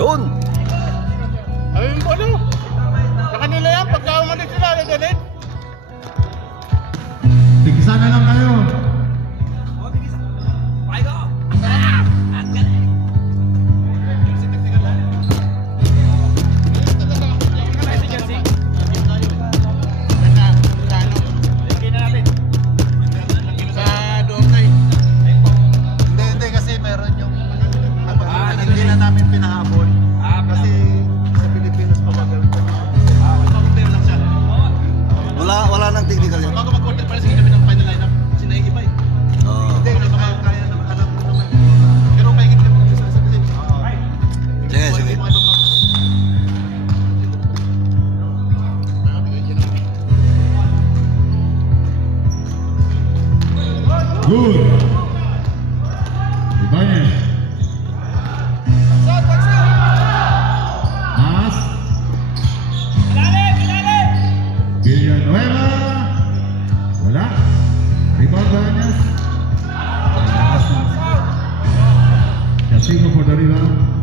Yun. Ayun po ano? Sa kanila yan, pagka umalis sila, nagalit. Tigisa na lang kayo. Hindi kasi meron yung hindi na namin pinahabol. Kasi sa Pilipinas pa magaling pa niya. Lang siya. Wala nang technical yun. Bago mag-order pala sige kami ng final lineup. Sinaigibay. Hindi, kaya naman alam ko naman. Pero mahigit ka mga isa kasi. Sige. Good. Ibanez. Mas. Villanueva. Wala. Rebound Ibanez. Casino for the rebound.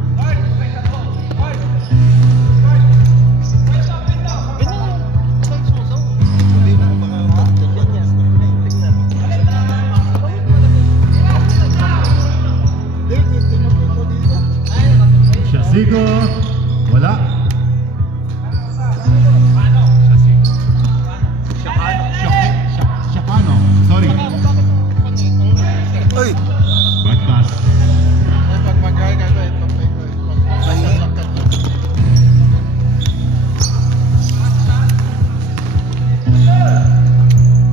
Sigo, wala. Shakano, sorry. Uy! Bad pass.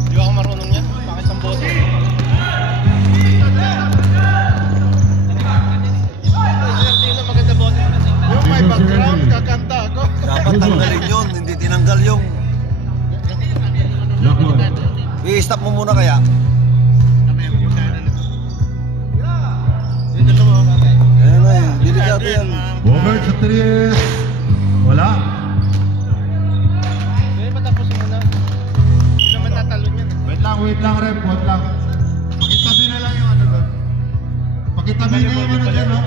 Di ako marunong yan. Bakit ang bote? Hindi na maganda bote. Yung may background, kakanta ako. Dapat tanggalin yun, hindi tinanggal yung... Lockwood. I-stop mo muna kaya. Ayan na yun, delikado yan. Robert sa 3. Wala. Hindi matapos mo na. Hindi naman natalon yan. Wait lang, rep. Wait lang. Pakitabi na lang yung ano doon. Pakitabi na yung ano dyan, no?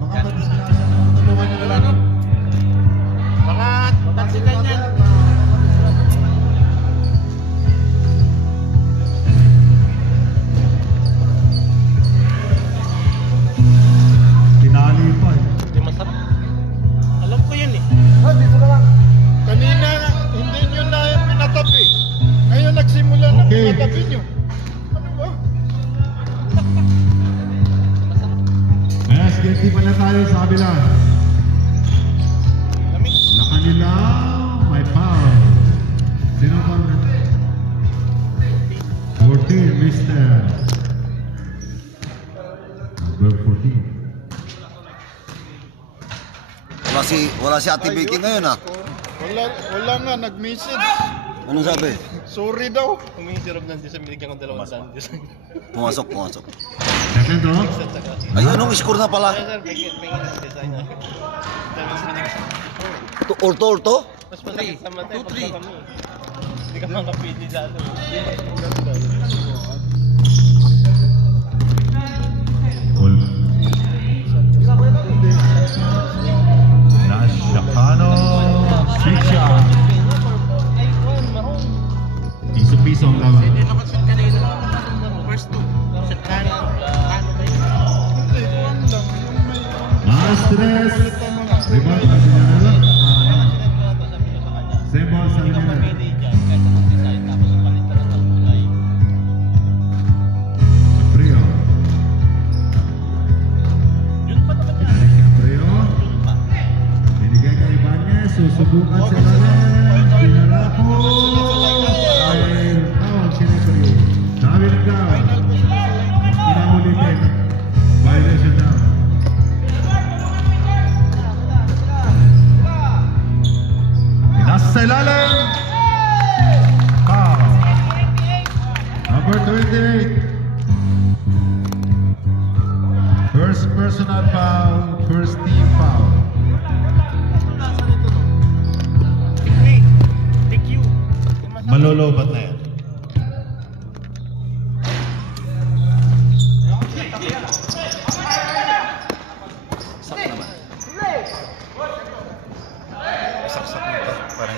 Baka madisgrasya na. Tulungan nyo na lang. Mga taksikan yan. Tinali pa eh. Hindi masarap. Alam ko yan eh. Kanina, hindi nyo na pinatabi. Ngayon nagsimula na Okay. pinatabi nyo. Ano ba? Yes, ganti pa na tayo sa kabila. Lamig. La kanila, may foul. Sino ba? 14, Mr. Number 14. Wala si Ate Vicky ngayon ah. Wala nga, nag-message. Anong sabi? Sorry daw. Humingi si Rob ng Diyos, binigyan ko 200 Diyos. Pumasok. Second to? Ay, anong score na pala? Sir, pingin ng design na. Orto? Mas masakit sa mata. 2-3. Hindi ka makapili lalo. All. Nashakano. Sisha. Piso-piso ang laban. Hindi nakasit kanina. First 2. Sa kanan. Mastres. Rebound na sinanala. Same ball sa kanila. Brio. Brio. Binigay kay Ibanez. Susubukan sa lalim. Pinarako. Dahil tawag sinipri. Sabi ng daw. Pinaulitin. Violation daw. Nasa sa ilalim. Foul. Number 28. First personal foul, first team foul. Malolobat na yan.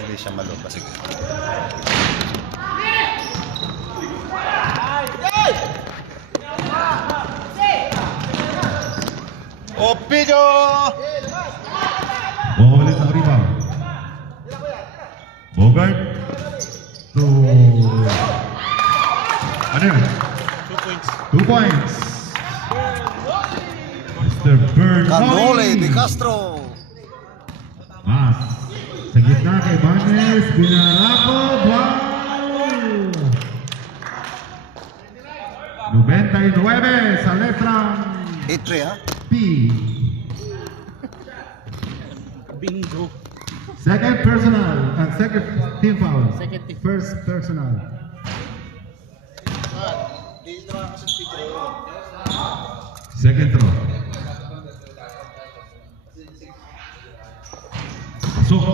hindi siya malubas. Sige. Opido! Ulit ang rebound. Bogart to... Ano yun? 2 points. 2 points. Mr. Canole de Bernoli. Castro. Mas. Sa gitna kay Banes. Binarako. Wow! 99 sa letrang 8-3 ha? P. Bingo. Second personal and second team foul. Second team. First personal. Second throw. Pasok.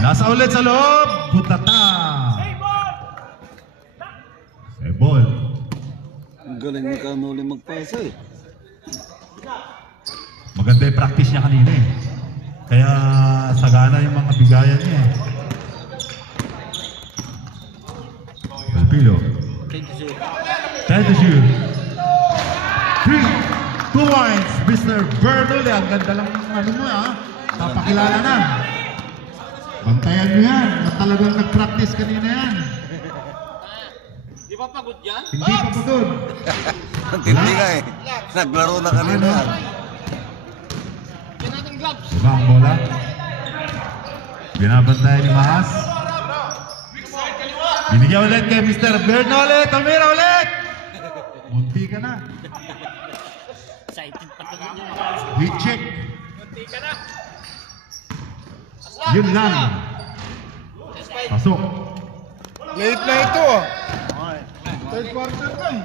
Nasa ulit sa loob. Butata. Say ball. Ang galing ni Canole magpasa eh. Maganda yung practice niya kanina eh. Kaya sagana yung mga bigayan niya eh. Pilo. 10 to shoot. 3, 2 points. Mr. Bernoli. Ang ganda lang ng ano mo ah. Papakilala na. Bantayan mo yan. Na talagang nag-practice kanina yan. Di ba pagod yan? Hindi pa pagod. Ang tindi nga eh. Naglaro na kanina yan. Yan natin gloves. Diba ang bola? Binabantayan ni Mahas. Binigyan ulit kay Mr. Bernoli. Tumira ulit! Munti ka na. Excited pa ito. Heat check. Munti ka na. Yun lang. Pasok. Late na ito ah. Third quarter na eh.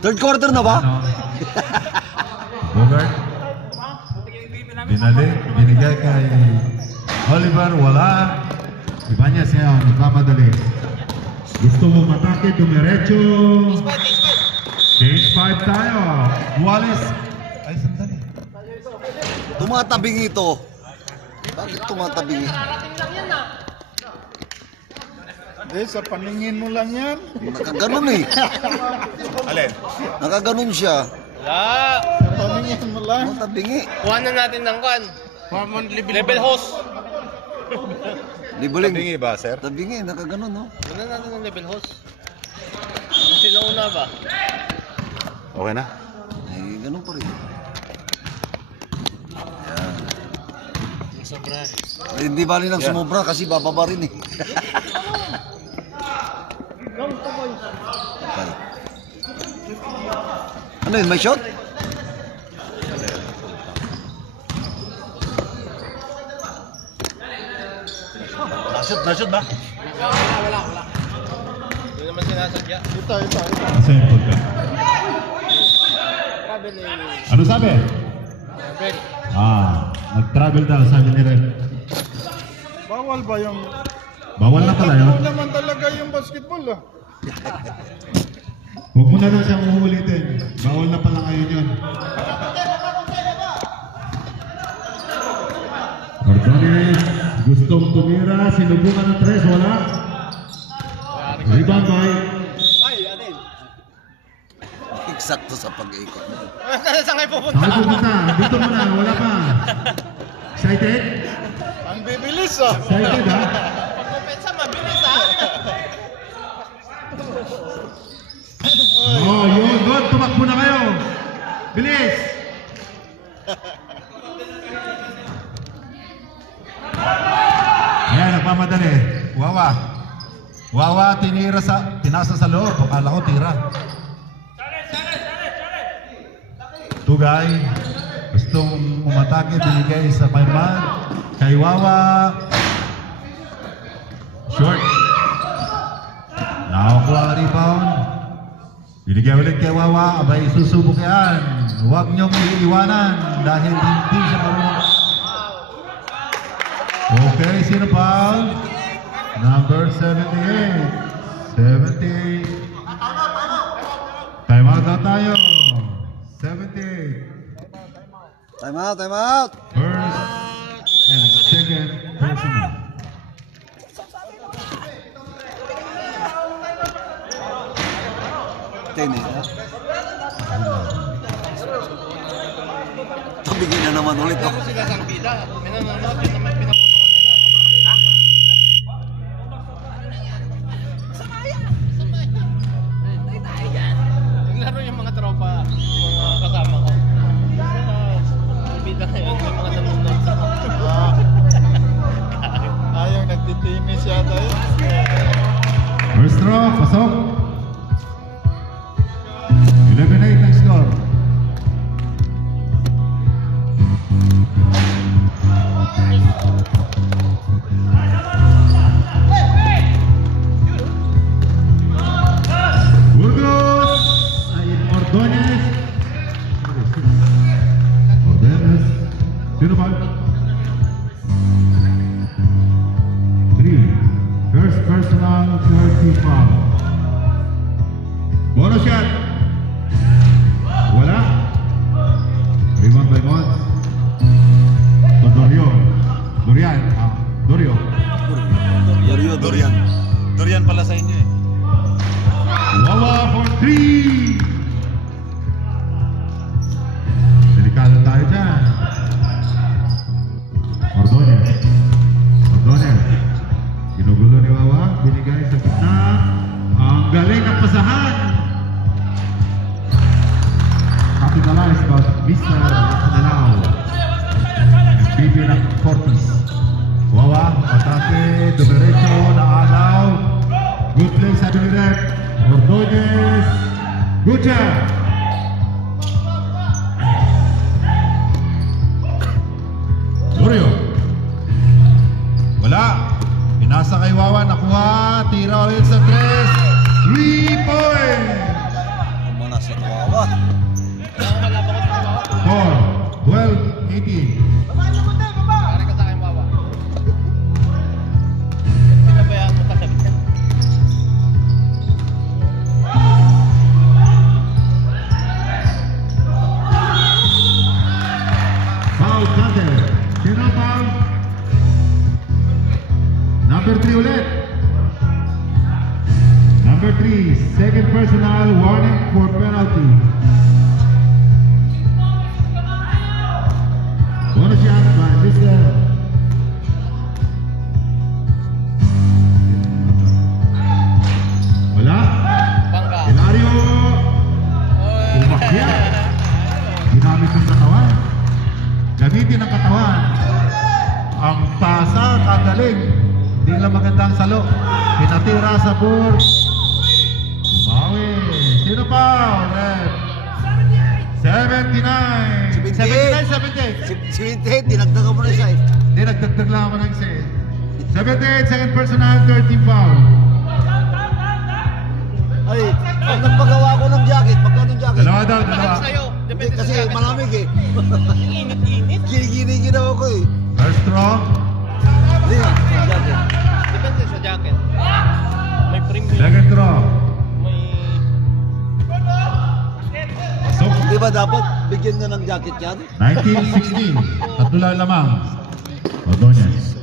Third quarter na ba? Ano? Bogart. Binigay kay Oliver. Wala. Ibanez ngayon. Nagmamadali. Gusto mo matake, dumiretso. Change 5 tayo. Wallace. Ay, sandali. Tumatabing ito. Bakit tumatabing ito? Hindi, sa paningin mo lang yan. Nakaganon eh. Alin? Nakaganon siya. Wala. Sa paningin mo lang. Tumatabingi. Kuha na natin ng kan. Level host. Libuling. Tabingi ba, sir? Tabingi, nakaganon no? Kuha na natin ng level host. Sino una ba? Okay na? Ay, ganun pa rin. Sobra. Ay, hindi bali ng sumobra kasi bababa rin eh. Okay. Ano yun, may shot? Na-shoot ba? Hindi naman sinasadya. Ito. Nasa yung ka. Travel eh. Ano sabi? Travel. Nag-travel daw, sabi ni Red. Bawal ba yung... Bawal na pala yun. Bawal naman talaga yung basketball ah. Huwag mo na lang siyang uulitin. Bawal na pala ngayon yun. Ordones, gustong tumira, sinubukan ng 3, wala. Rebound by Eksakto sa pag-ikot. Saan kayo pupunta? Saan pupunta? Dito mo na, wala pa. Excited? Ang bibilis ah. Excited ha? Pagkupensa, mabilis ha? Oh, yun, good. Tumakbo na kayo. Bilis! Ayan, nagmamadali. Wawa, tinasa sa loob. Akala ko tira. Tugay. Gustong umatake, binigay sa Payman. Kay Wawa. Short. Nakakuha ang rebound. Binigay ulit kay Wawa. Abay, susubok yan. Huwag niyong iiwanan dahil hindi siya marunong. Okay, sino foul? Number 78. 78. Timeout na tayo. 78. Time out, time out. First and second personal. Tennis, ha? Tumigil na naman ulit, oh. Sila sa bida. May nanonood, pinapusuan nila. Naglaro yung mga tropa, yung mga kasama ko. Bida ngayon, may mga nanonood sa Ayaw nagtitinis yata yun. First throw, pasok. 11-8 ang score. Burgos ay Ordonez. Ordonez. Sino ba? 3. First personal, 30 foul. Bonus shot. Wala. Rebound by Mons. To Dorian. Dorio. Dorian. Durian pala sa inyo eh. Wawa for 3. Delikado tayo dyan. Ordonez. Ginugulo ni Wawa. Binigay sa gitna. Ang galing ang pasahan. Capitalized by Mr. Nalao. Bibig ng Fortis. Wawa, atake, dumiretso, naalaw. Good play sa Rep. Ordonez. Good job. Dorio. Wala. Pinasa kay Wawa, nakuha. Tira ulit sa 3. 3 points. Kumana si Kawawa. 4, 12, 18. Pare ka sa akin, Wawa. Pinabayaan mo kasabit ka. Foul counter. Sino foul? Number 3 ulit. Number 3, second personal, warning for penalty. Bonus shot by Mr. Wala. Bangga. Hilario. Umakyat. Ginamit ng katawan. Gamitin ang katawan. Ang pasa, kagaling. Hindi lang magandang salo. Pinatira sa board. Umawi. Sino pa? Rep. 79. 78. Dinagdagan mo na siya, eh. Hindi, nagdagdag lang ako ng isa eh. 78, second personal, 13 foul. Ay, pag nagpagawa ko ng jacket, magkano yung jacket? Dalawa daw, dalawa. Bakit sa'yo? Hindi, Depende sa kasi jacket. malamig, eh. Init-init. Gini-gini ako, eh. First throw. Hindi nga, yung jacket. Depende sa jacket. May premium. Second throw. May... Pasok. Di ba dapat bigyan nyo ng jacket yan? 19-16. Tatlo lang lamang. Ordonez.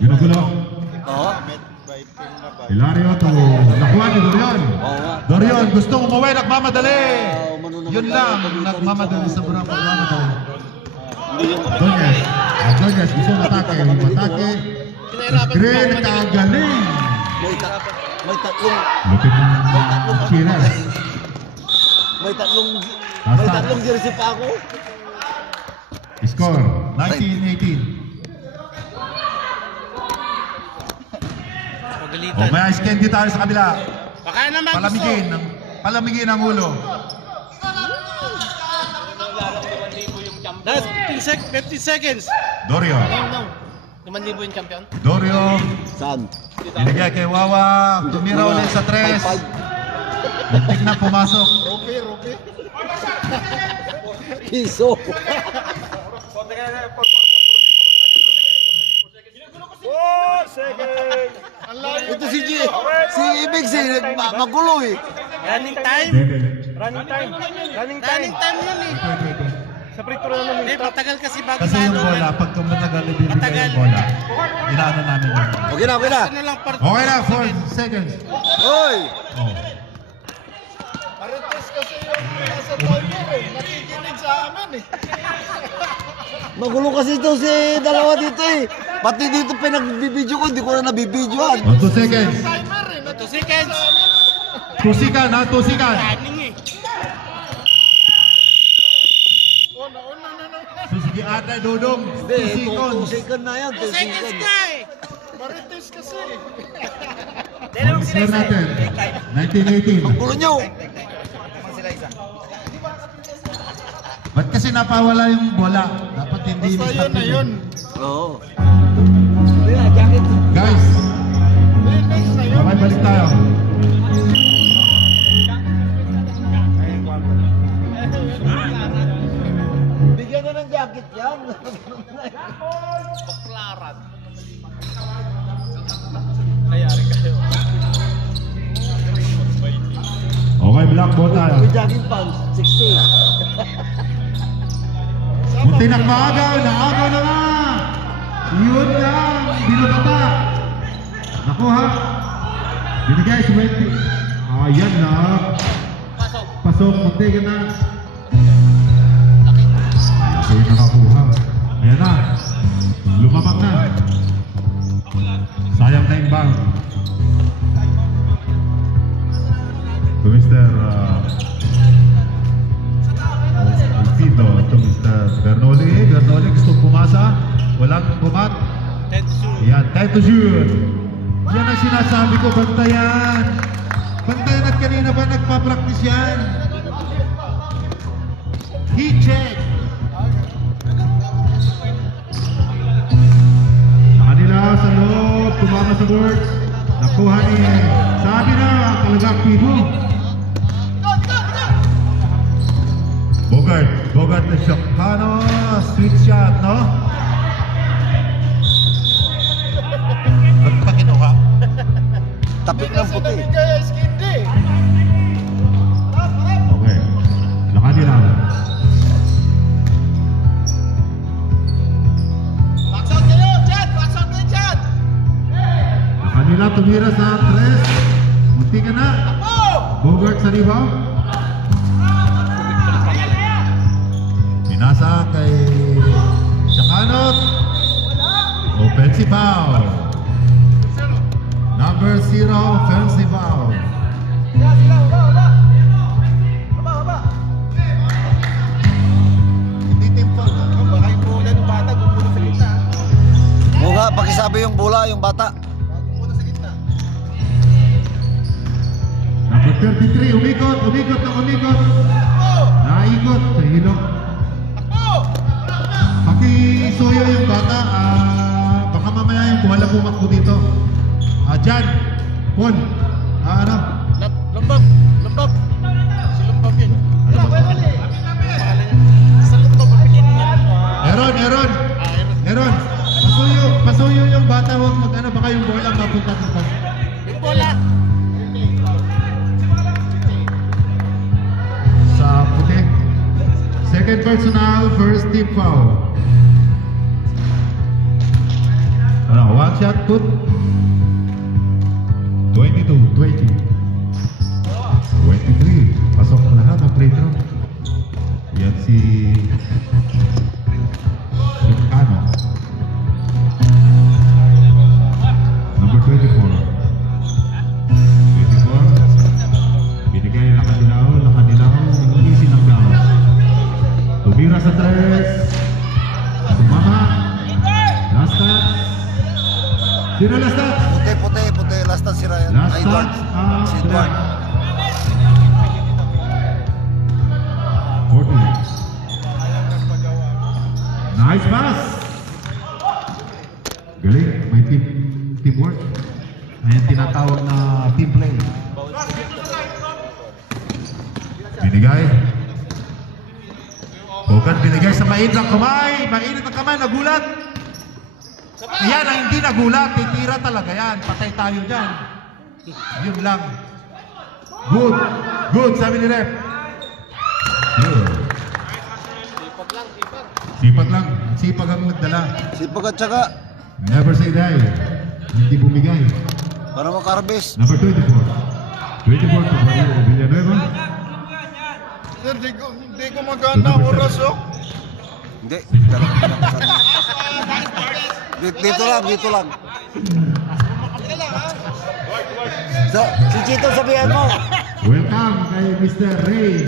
Ginugulo. Oo. Hilario to. Nakuha ni Dorian. Oo nga. Dorian, gustong umuwi, nagmamadali. Umano naman Yun tayo, lang, pag-ulit-ulit nagmamadali sa- sa burang pagmamadali. Hindi yung Ordonez, gusto matake. Matake. Green, kagaling. may tatlong Lupit ng tira. may tatlong jersey pa ako. Score, 19-18. Pagalitan. O, may ice candy tayo sa kabila. Baka naman Palamigin ang ulo. That's 50 seconds. Dorio. No. 5,000 yung champion. Dorio. Saan? Binigay kay Wawa. Tumira ulit sa 3. Muntik na pumasok. Rupi. Piso. Ang layo. Ito si Ibig magulo eh. Running time. Hindi. Running time. Running time. Running time yun eh. Ito. Sa free throw naman Hindi, yung stop. matagal kasi bago Kasi sa yung ano. bola, pag matagal ibibigay Matagal. yung bola, inaano namin yun. Okay na, okay na. Ano lang, Okay na, 4 seconds. Hoy! Oh. Marites kasi yung nasa timer eh. Nakikinig sa amin eh. Magulo kasi ito si dalawa dito eh. Pati dito pinagbibideo ko, hindi ko na nabibidyoan. 2 seconds. Timer eh. 2 seconds. Tusikan ha, tusikan. Running eh. Una na naman. So, sige ate, Dudong. 2 Hindi, 2 seconds. second na yan. 2 seconds na eh. Marites kasi eh. Score natin. 1918. Ang gulo nyo. Ba't kasi napawala yung bola? Dapat hindi Basta yun na yun. Oo. Guys, Next na yun. okay, balik tayo. Bigyan na ng jacket yan. Okay, black ball tayo. May jacket pants, 60. Munti na maagaw, naagaw na nga. Yun lang, binabata. Nakuha. Binigay si Wendy. Ayan na. Pasok, munti ka na. Okay, nakakuha. Ayan na. Lumamang na. Sayang na yung bang. To Mr. Alfito, to Mr. Bernoli. Bernoli gusto pumasa. Walang bumat. 10 to shoot. Yan, time to shoot. Yan ang sinasabi ko, bantayan. Bantayan at kanina pa nagpa-practice yan. Heat check. Sa kanila sa loob, tumama sa boards. Nakuha ni, sabi na, talagang pibo. Bogart na Shokano, sweet shot, no? Ba't pa kinuha? Tapik ng Kasi puti. namigay ay skindi. Okay. Nakanila. Box out kayo, Chad! Box out kayo, Chad! Nakanila tumira sa 3. Munti ka na. Bogart sa rebound. Pinasa kay Shakanot. Offensive foul. Number 0, offensive foul. Hindi team foul. Baka yung bola ng bata, gumulo sa gitna. Oo nga, pakisabi yung bola, yung bata. Gumulo sa gitna. Number 33, umikot. Naikot sa hilok. Pakisuyo yung bata. Baka mamaya yung wala pumakbo dito. Jan, Paul. Ano? Lumbab! Lumbab! Si Lumbab yun. Sa Lumbab ang pinili niya. Aaron. Pasuyo yung bata. Huwag mag-ano. Baka yung bola mapunta sa Yung bola! sa puti. Second personal, first team foul. Ano, one shot put. 22, 20. 23. Pasok lahat ang play throw. Yan si Ano. Number 24. 24. Binigay nakadilaw. Hindi sinanggaw. Tumira sa 3. Sumama. Last touch. Sino last touch? Puti. Last na si Ryan. Last Ay, Edward. touch. Si Edward. 40. Nice pass. Galing. May teamwork. Ayan tinatawag na team play. Binigay. Bogart binigay sa mainit ang kamay. Nagulat. Yan ang hindi nagulat, titira talaga yan. Patay tayo dyan. Yun lang. Good. Good, sabi ni Rep. Good. Sipag lang. Sipag ang nagdala. Sipag at saka, Never say die. Hindi bumigay. para makarbes. Number 24. 24 to Villanueva. Sir, di ko maganda oras oh. Hindi. Dito lang, dito lang. So, si Chito sabihan mo. Welcome kay Mr. Ray.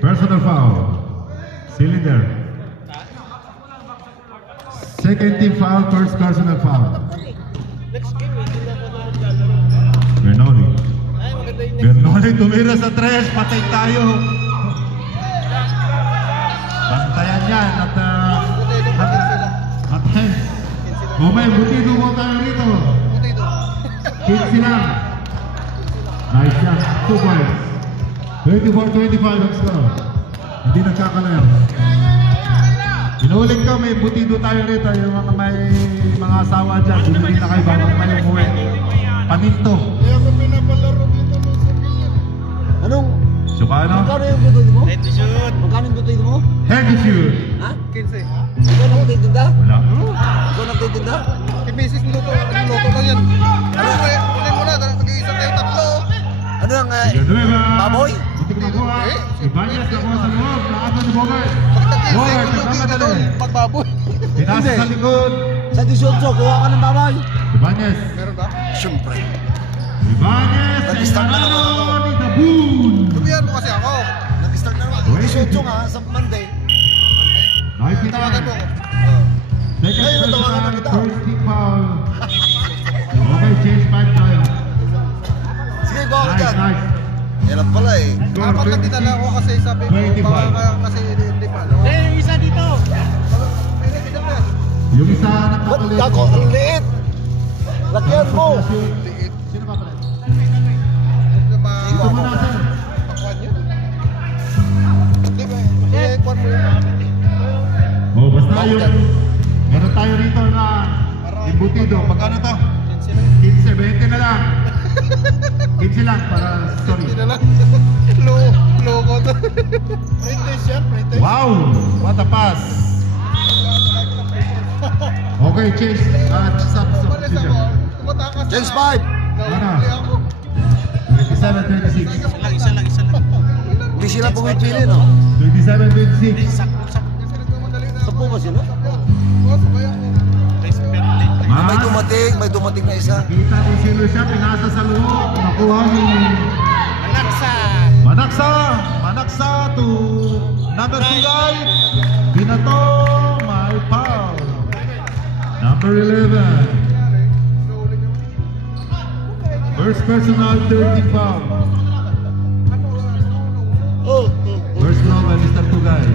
Personal foul. Cylinder. Second team foul, first personal foul. Bernoli. Bernoli tumira sa tres, patay tayo. Bantayan yan at hence. May butido mo tayo rito. 15 lang. Nice shot. 2 points. 24-25 ang score. Hindi nagkakalayo. Inuulit ko, may butido tayo rito. Yung may mga asawa dyan, bumili na kayo bago kayo umuwi. Paninto. Kaya ako pinapalaro dito ng Sabihan. Anong, Sukano? magkano yung butido mo? Magkano yung butido mo? Head to shoot. Ha? 15. Ikaw na magtitinda? Wala. Ikaw nagtitinda? Ibisis luto lang yan. Ano kaya? Kunin mo na, nag-iisa tayo tatlo. Ano yung, Villanueva. baboy? Buti ko makuha. Ibanez nakuha sa loob. Nakata ni Bogart. Bogart, nagkamadali. Magbaboy. Pinasa sa likod. Sa 18, kuha ka ng baboy. Ibanez. Meron ba? Siyempre. Ibanez. Sa Nag-start na naman Ibarano ako. ni Daboon. Tumiyan mo kasi ako. Nag-start na naman. 18 nga sa Monday. Tawagan mo 95. ako. Second Ayun, tawagan na personal, kita. first team foul. Okay, change 5 tayo. Sige, kuha ka Nice, dyan. nice. Yan lang pala eh. Score Apat na dinala ko kasi sabi ko, 25. baka kaya kasi hindi pa. No? yung isa dito. Yung isa Ba't nakapalit. kako? Ang liit. Lakyan mo. Sino pa pala? Diba? Ito mo na, sir. Pakwan yun. Hindi ba? Pakwan mo yun. Oh, basta yung meron tayo rito na imbutido. Magkano to? 15, 20 na lang. 15 lang para sorry. Hindi na lang. Loko to. Pretest yan, pretest. Wow! What a pass! Okay, change. Stop. Umalis ako. Tumatakas na. James 5. Nahuli ako. 27-26. Isa lang. Hindi sila pumipili, no? 27-26. Nagmamadali na Sa ako. po ba sila? Oo, sabay ako. May Mas, dumating na isa. kita kung sino siya, pinasa sa loob. Nakuha ni Manaksa to number 2 guy. Binato, my pal. Number 11. First personal, 30 foul. First blow by Mr. Tugay.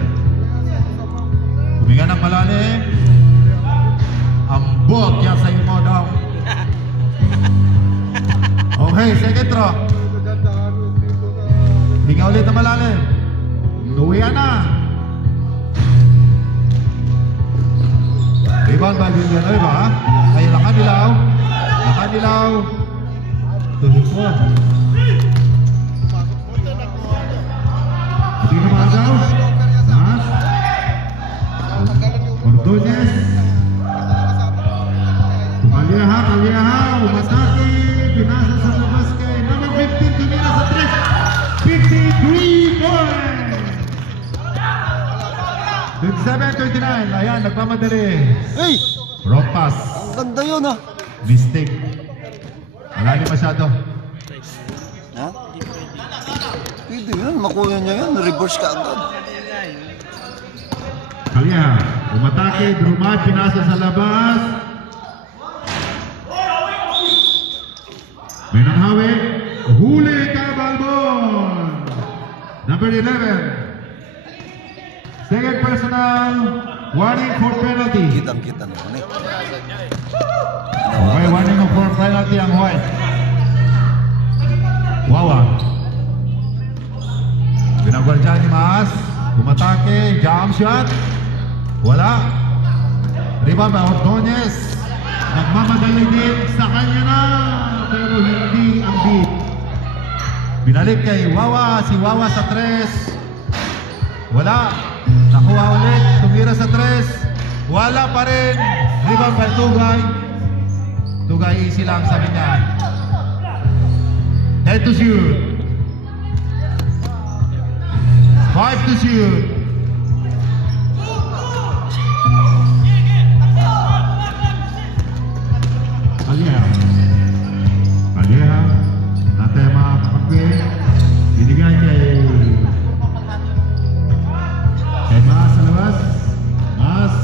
Huminga ng malalim. Ambot yan sa imo daw. Okay, second throw. Hinga ulit na malalim. Nuwian na. Rebound by Villanueva. Ay, nakanilaw. To his one. Hindi naman daw. Mas. Ordonez. Kaliaha, umatake. Pinasa sa labas kay number 15. Tumira sa 3. 53 points. 27-29. Ayan, nagmamadali. Hey! Wrong pass. Ang ganda yun, ah. Mistake. Malalim masyado. Ha? Pwede yun. Makuha niya yun. Reverse ka agad. Kaliaha, umatake. Drumad, pinasa sa labas. May nanghawi. Huli ka, Balbon. Number 11. Second personal. Warning for penalty. Kitang-kita naman eh. Okay, warning for penalty ang White. Wawa. taas. Umatake. Jump shot. Wala. Rebound by Ordonez. Nagmamadali din sa kanya na. Pero hindi ang beat. Binalik kay Wawa. Si Wawa sa 3. Wala. Nakuha ulit. Tumira sa 3. Wala pa rin. Rebound by Tugay. Tugay easy lang sabi niya. Head to shoot. 5 to shoot. Alieha. Natin ang mga kapatid. Binigay kay Mas sa labas. Mas.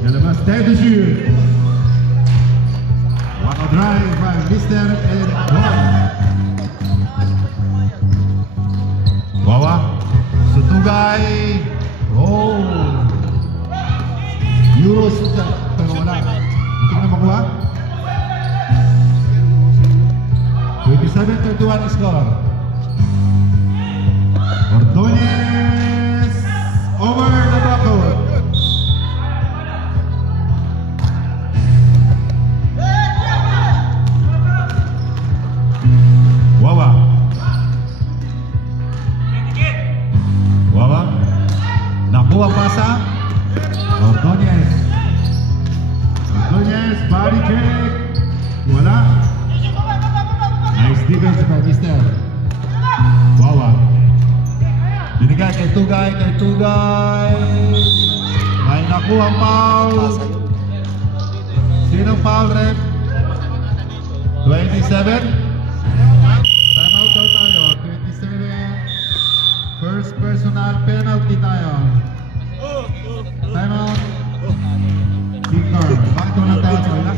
Sa labas. Head to shoot. Waka drive by Mr. and Juan. Wawa. Sutugay. Oh. Euros. Pero wala. Hindi na makuha. 27-31 score. Ordonez over the backcourt. Wawa. Wawa. Nakuha pasa. Ordonez. Ordonez, body check. Wala. Nice defense by Mr. Wawa. Binigay kay Tugay. May nakuha foul. Sinong foul, ref? 27. Time out daw tayo. 27. First personal penalty tayo. Time out. Victor. Bakit wala tayo sa wala?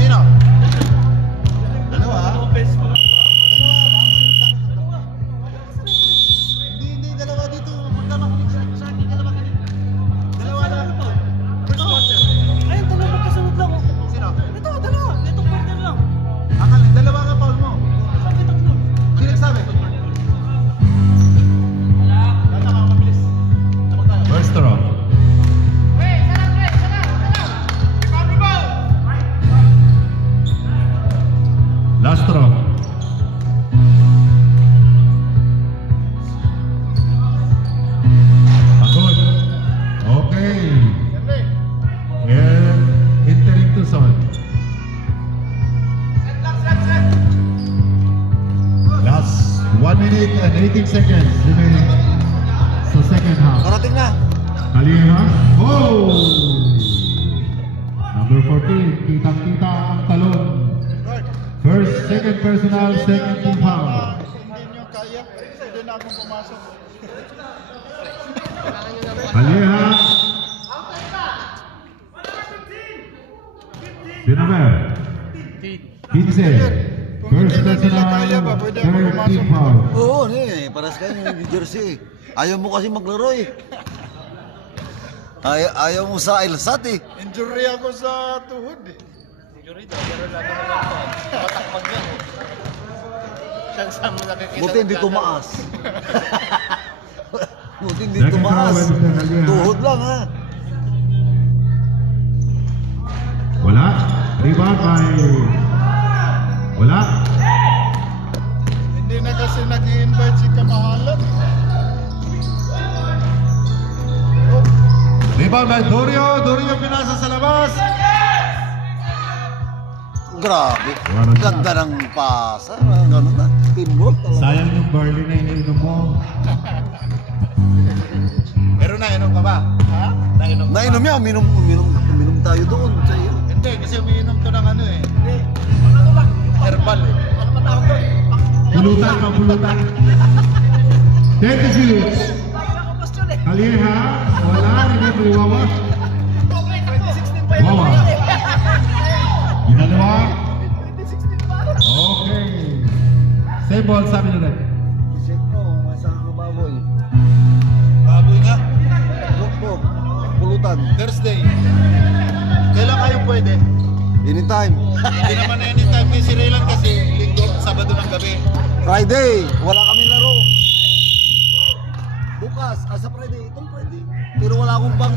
Sino? Dalawa? Hindi dalawa dito. Magkano kung sa akin dalawa ka dito? Dalawa lang. First quarter. Ayun, dalawa magkasunod lang. Sino? Ito, dalawa. Ito, partner lang. Akala, dalawa nga foul mo. Sabi tatlo. Sino nagsabi? Wala ka mabilis. Tapos tayo. First throw. Last throw. Agod. Okay. And entering to zone. Last 1 minute and 18 seconds remaining sa second half. Karating na. Alieha. Oh! Number 14. Kitang-kita ang talon. First, second personal, second team foul. Hindi nyo kaya. Hindi na akong pumasok. Alieha. Binaber. 15. First personal, third team foul. Oo, paras kayo yung New Jersey. Ayaw mo kasi maglaro eh. Ayaw mo sa Ilsat eh. Injury ako sa tuhod eh. Injury daw, pero lang naman ito. Patakpag yan. Siyang saan mo nakikita. Buti hindi tumaas. Buti hindi Second tumaas. foul, Mr. Alieha. Tuhod lang ha. Wala. Rebound by... Wala. Hindi na kasi nag-i-invite si Kamahalan. Rebound by Dorio. Dorio pinasa sa labas. Grabe. Waran siya. Ganda ng pasa. Ganun na. Teamwork talaga. Sayang yung barley na iniinom mo. Pero nainom ka ba? Ha? Nainom ka ba? Nainom niya. Uminom tayo doon. Sa iyo. Hindi, kasi umiinom to ng ano eh. Herbal eh. Pulutan ka, pulutan. 10 shoots. Alieha. Wala. Rebound by Wawa. Wawa. Ginalawa. Okay. Same ball, sabi na rin. Check mo. Masang baboy. Baboy nga. Look po. Pulutan. Thursday. Friday? Anytime. Hindi naman anytime kay si Raylan kasi linggo, Sabado ng gabi. Friday, wala kami laro. Bukas, sa Friday, itong Friday. Pero wala akong pang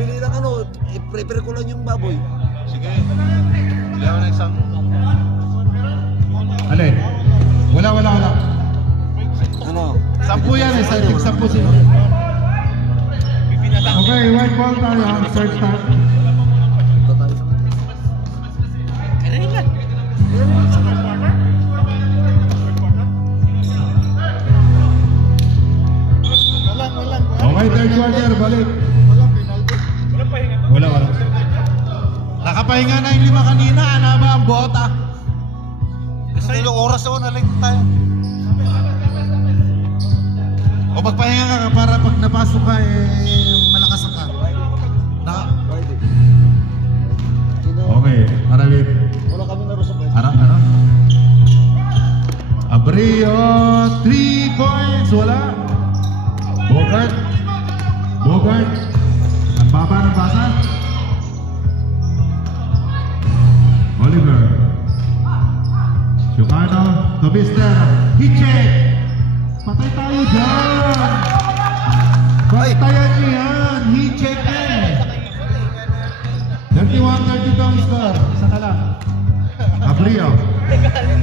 bili ng ano, i-prepare ko lang yung baboy. Sige. Bili ako ng isang... Alin? Wala. Ano? 10 yan eh. Sampu sila. Okay, white ball tayo. Third time. Ito tayo sa Walang. Okay, third quarter. Balik. Walang penalty. Wala. Nakapahinga na yung 5 kanina. Ano ba ang bota? Gusto yung oras ako naling tayo. O magpahinga ka para pag napasok ka malakas ka. Na? Friday. Okay, Arawit. Wala kami laro sa Friday. Ano? Abrio, 3 points. Wala. Bogart. Ang baba ng basa. Oliver. Chocano. To Mister. Hitcheck. Patay tayo dyan. Patayan niyo yan. Hitcheck eh. 31-32 ang score. Isa ka lang. Abrio.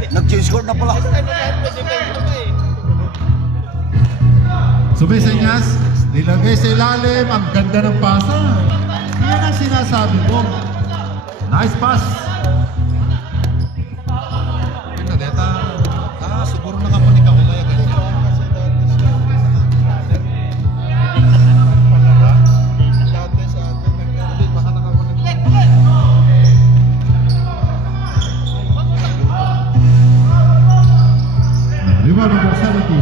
Nag-change score na pala. Sumisenyas, nilagay sa ilalim, ang ganda ng pasa. Yan ang sinasabi ko. Nice pass. Kadeta, siguro nakapanik ako kaya ganyan. Dati sa atin, hindi baka nakakunik. Rebound number 70.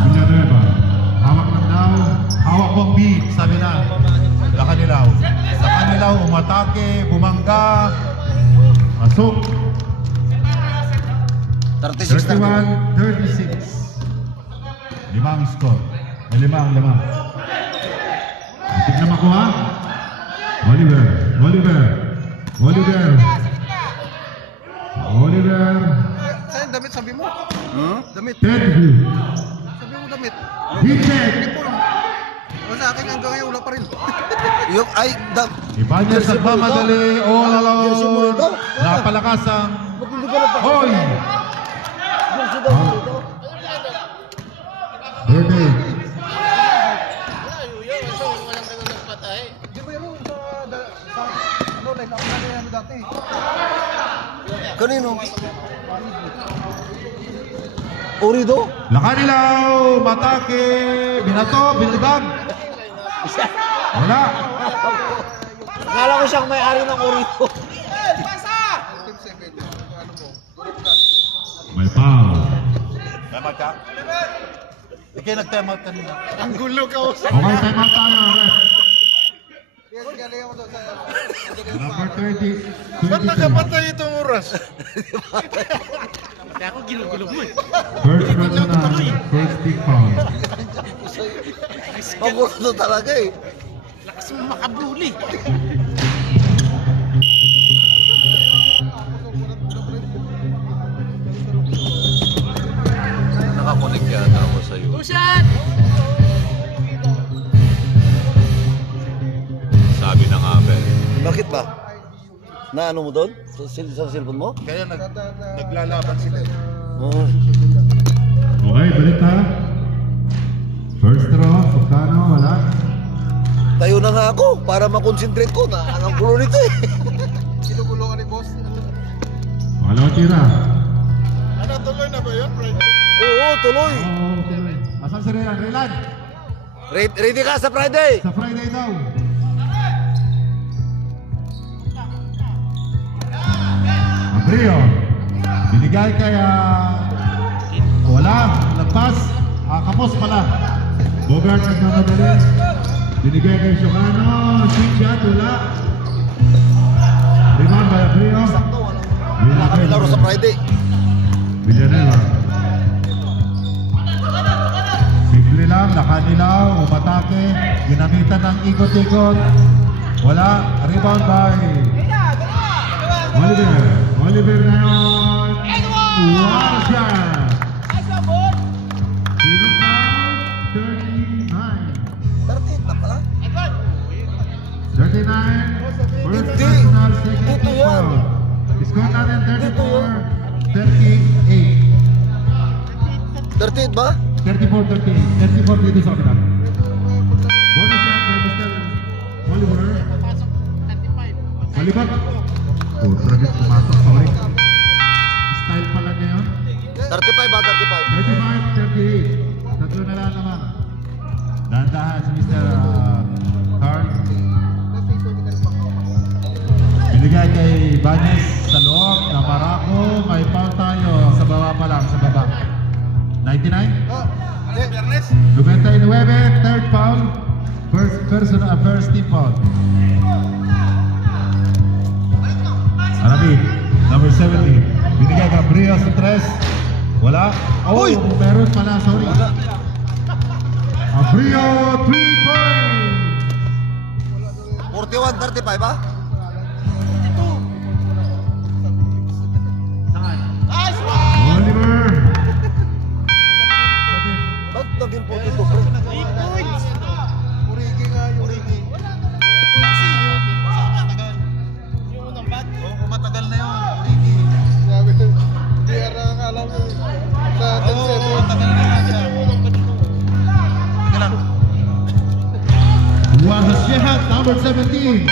Villanueva. Hawak ng daw. Hawak pang B. Sabi na. Lakanilaw. Lakanilaw, umatake, bumangga. Pasok. 36 na. 31-36. 5 ang score. 5. Tignan mo ko ha. Oliver. Saan damit sabi mo? Damit. Ted View. Sabi mo damit. Hitcheck. O sa akin hanggang ngayon wala pa rin. Yung, ay, Ibanez sa pamadali. All Jersey mo alone. rito? Napalakas ang... ba't hindi ka na Hoy! Jersey daw dito. Birthday. Di ba yun sa ano, line up na ano dati? Kanino? Urido? Lakanilaw, matake, binato, binibag. Wala. Akala ko siyang may-ari ng Urido. Team 7. Ano mo? May foul. Timeout ka? Ikaw nag-timeout kanina. Ang gulo ka o sa... Okay, time out tayo. Yes, galing ako doon sa... Number 20. Ba't nakapatay itong oras? First round na. First big foul. Magulo talaga eh. Nakakonek yata ako sa'yo. Sabi ng Abel. Bakit ba? Na ano mo doon? Sa cellphone mo? Kaya naglalaban sila. Oo. Okay, balik ha. First draw, Sultano, wala. Tayo na nga ako para makonsentrate ko na anong gulo nito eh. Sinugulo ka ni boss. Wala tira. Ano, tuloy na ba yun, Fred? Oo, tuloy. Oh, okay. Asan si Relan? Relan! Ready ka sa Friday? Sa Friday daw. Abrio. Binigay kaya wala. Nagpas. Kapos pala. Bogart nagmamadali. Binigay kay Chocano. Sweet shot. Wala. Rebound by Abrio. Sakto, wala kami laro sa Friday. Villanueva. Simple lang, nakanilaw, umatake, ginamitan ng ikot-ikot. Wala, rebound by Oliver ngayon. Warsha. Sino pa? 39. 38 na pala. 39. First Hindi. personal, second Dito team yan. foul. Score natin Dito 34, 38. 38 ba? 34, 38. 34 dito sa kapila. Bonus shot by Mr. Oliver. Palibak. Oh, talagang pumasok sa ring. Style pala niya yun. 35 ba? 35, 38. Tatlo na lang naman. Dahan-dahan si Mr. Carl. Binigay kay Banes sa loob ng Marako. May foul tayo sa baba pa lang, sa baba. 99? 99, third foul. First team foul. Arabi, number 70. Binigay ka Brio sa 3. Wala. Oh, Uy! meron pala, sorry. Brio, 3 points. 41, 35 ba? Oliver. Ba't naging 42 pre? Urigi nga yun. Urigi. Oo, matagal na yun. Urigi. Sabi, hindi ang alam mo. Sa Oo, matagal na yan siya. Sige lang. Was a Shehat, number 17.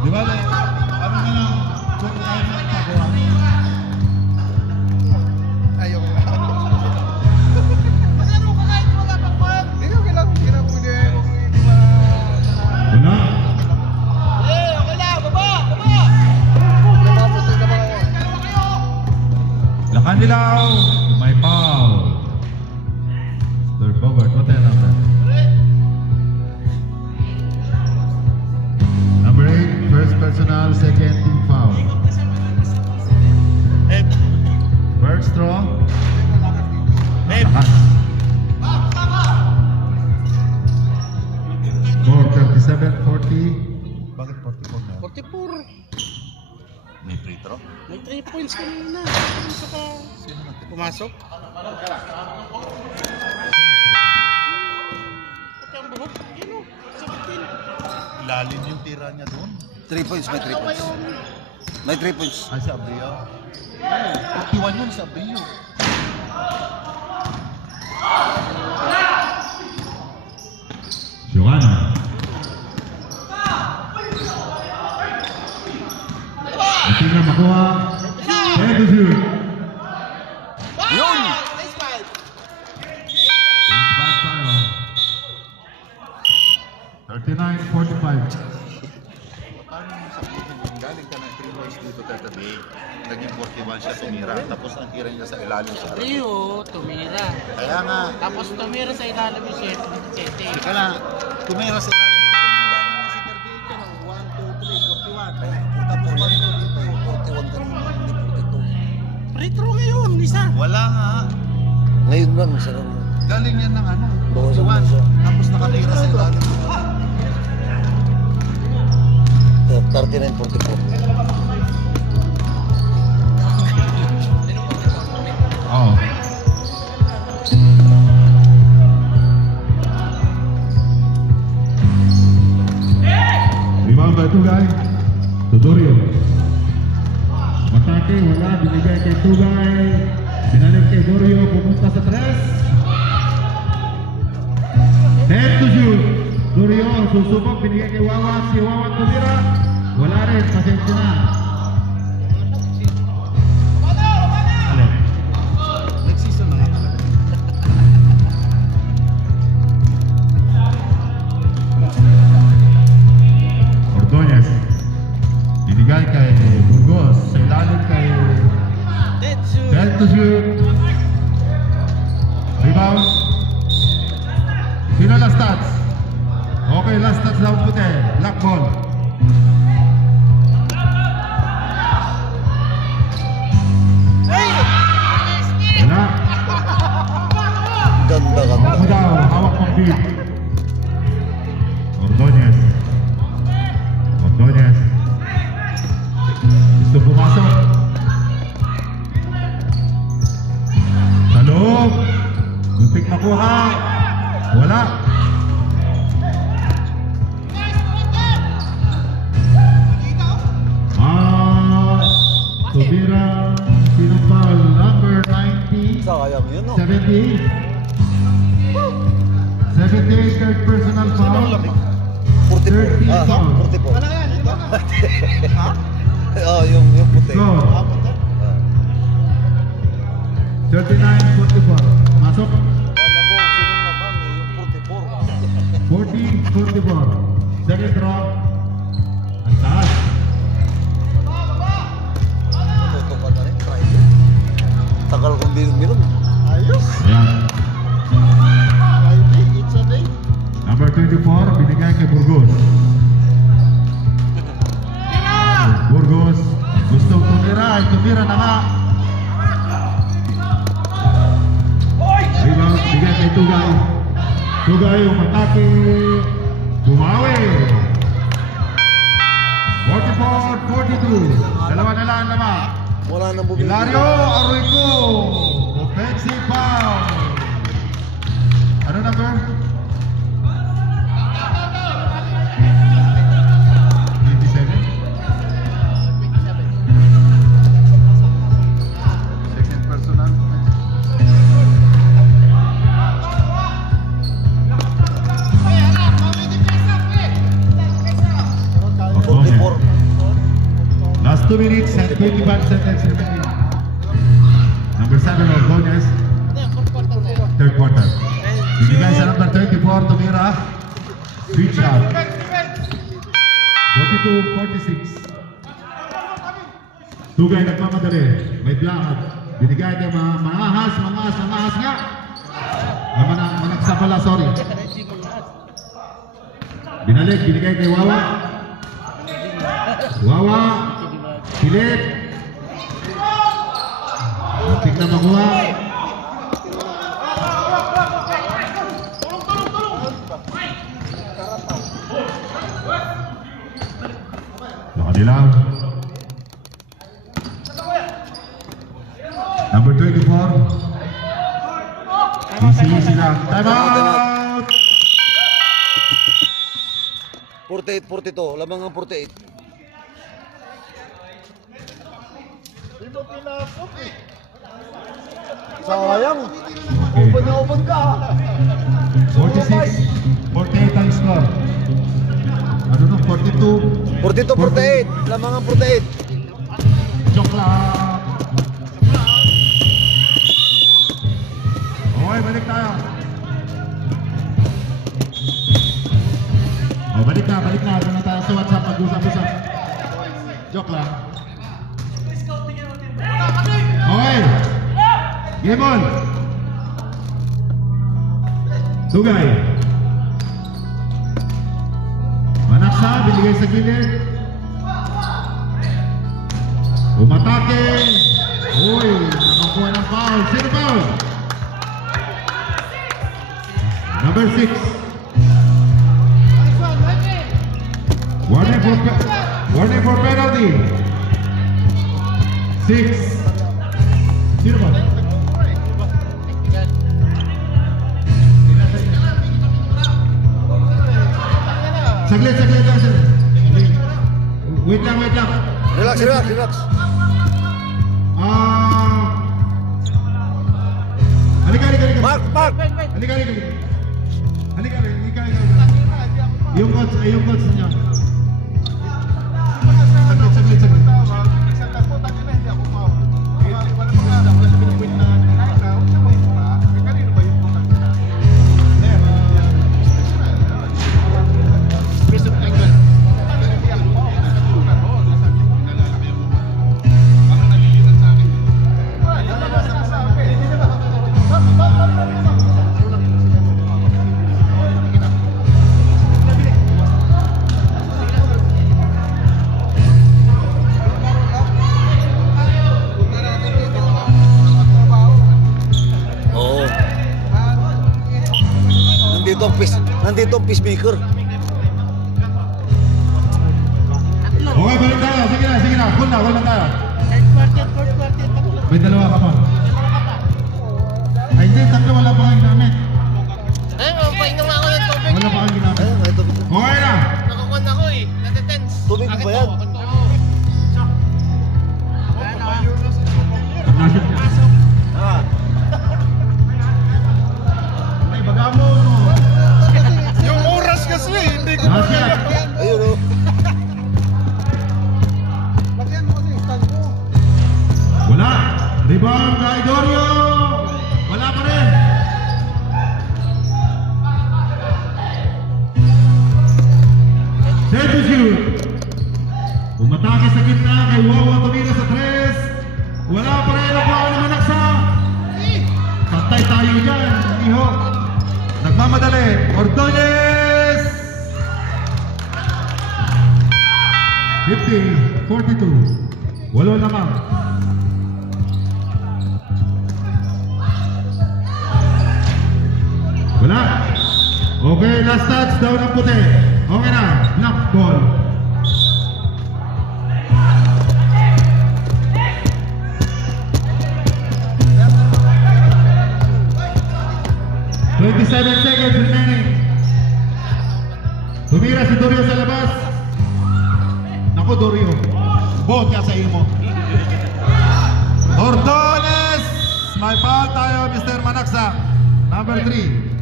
Di ba? Kami na lang. Kung tayo magpagawa. ayaw. Hindi ko kailangan hindi. Wala. Napapusin ka ba kayo? Lakan Dilaw. May foul. Third Bogart. What the number? Number 8, first personal, second team foul. First straw. Lakas. Score 37-40. Bakit 44 na? 44. May free throw? May 3 points kanina. Saka Sino natin? pumasok. Pati ang buhok. Yun o. 17. Lalim yung tira niya doon. 3 points, may 3 points. May 3 points. Ay, si Abrio. 41 yun si Abrio. Joanna. Hindi na makuha. Head to shoot. Yun! Back tayo. 39-45. Paano mo sabihin kung galing ka ng 3 points dito kagabi, naging 41 siya tumira, tapos ang tira niya sa ilalim sa harap. Rio, tumira. Kaya nga, Tapos tumira sa ilalim yung sete. ika na, tumira sa ilalim. Ito yung galing mo si Cardin ka ng 1, 2, 3, 41. Tapos 1, 2 dito. 41 kanina, hindi 42. Free throw ngayon, isa. Wala nga. Ngayon lang, sarang Galing yan ng ano, Bawas 41. ang puso. Tapos nakatira sa ilalim. 39-44. Oh. Rebound by Tugay. Tudorio. Matake, wala. Binigay kay Tugay. Binalik kay Dorio. Pumunta sa 3. Head to shoot. Dorio, susubok. Binigay kay Wawa. Si Wawa tumira. Wala rin. Pasensya na. Alin? Nag-season na nga talaga. Ordonez. Binigay kay Burgos. Sa ilalim kay Dead shoot. Bell to shoot. Rebound. Sino last touch? Okay, last touch daw puti. Black ball. Wala. Ganda ka. Hawak mo daw. Hawak mo feed. Ordonez. Ordonez. Wala. Tumira, sinumpal, number 90. Sayang yun, no? 78. 78, third personal foul. 44. 30 Ah, foul. 44. Ano yan? Ito? Ha? Oh, yung puti. Score, Ah, punta? 39-44. Masok. Alam ko, sino naman, yung 44. 40-44. Second draw. Ang taas. Tutukan na rin, try it. Tagal kong binom-binom. Ayos. Ayan. Friday, it's a day. Number 24, binigay kay Burgos. Burgos, gustong tumira, ay tumira na nga. Rebound, bigay kay Tugay. Tugay, umatake. Bumawi. 44-42. Dalawa na lang naman. Wala nang bumili. Hilario Arroyo. Offensive foul. Ano number? 27. Second personal. Okay. 44. Last 2 minutes and 25 seconds remaining. Number 7, Ordonez. Third quarter. Binigay sa number 24, tumira. Switch out. 42-46. Tugay nagmamadali. May blackout. Binigay kay Mangahas nga. Manaksa pala, sorry. Binalik, binigay kay Wawa. Wawa. Pilit. Muntik na makuha. Nakadilaw. Number 24. Easy lang. Time out! 48-42. Lamang ang 48. Di mo pinapot eh. Sayang. Okay. Open na open ka. 46. 48 ang score. Ano no? 42. 42-48. Lamang ang 48. Joke lang. Okay, balik tayo. Oh, balik na. Doon na tayo sa WhatsApp. Mag-usap-usap. Joke lang. Okay. Game on. Tugay. Manaksa, binigay sa gilid. Umatake. Uy, nakakuha ng foul. Sino foul? Number 6. Warning for penalty. 6. Sino ba? Saglit lang sir. Wait lang. Relax. Halika. Mark. Halika. Yung coach niya. Saglit. Isang takbo, tayo na, hindi ako mau. Wala magkala, wala sa pinipin na ikaw, siya mo yung puta. Kanino ba yung puta? Piece of England. Hindi ako mau. Nasabi ko, nalalaki ako. Parang nalilitan sa akin. Wala na sinasabi. Oo. Nandito ang peacemaker. Okay, balik tayo. Sige na. Full na tayo. May dalawa ka pa. Ay, hindi. Tatlo wala pa kayong gamit. Set to shoot. Umatake sa gitna kay Wawa tumira sa 3. Wala pa rin nakuha ni Manaksa. Patay tayo dyan, Iho. Nagmamadali. Ordonez! 50-42. Walo naman. Wala. Okay, last touch daw ng puti. Okay na, black ball. "27 seconds remaining." Tumira si Dorio sa labas. Naku, Dorio. Bot ka sa iyo mo. Ordones! May foul tayo, Mr. Manaksa. Number 3.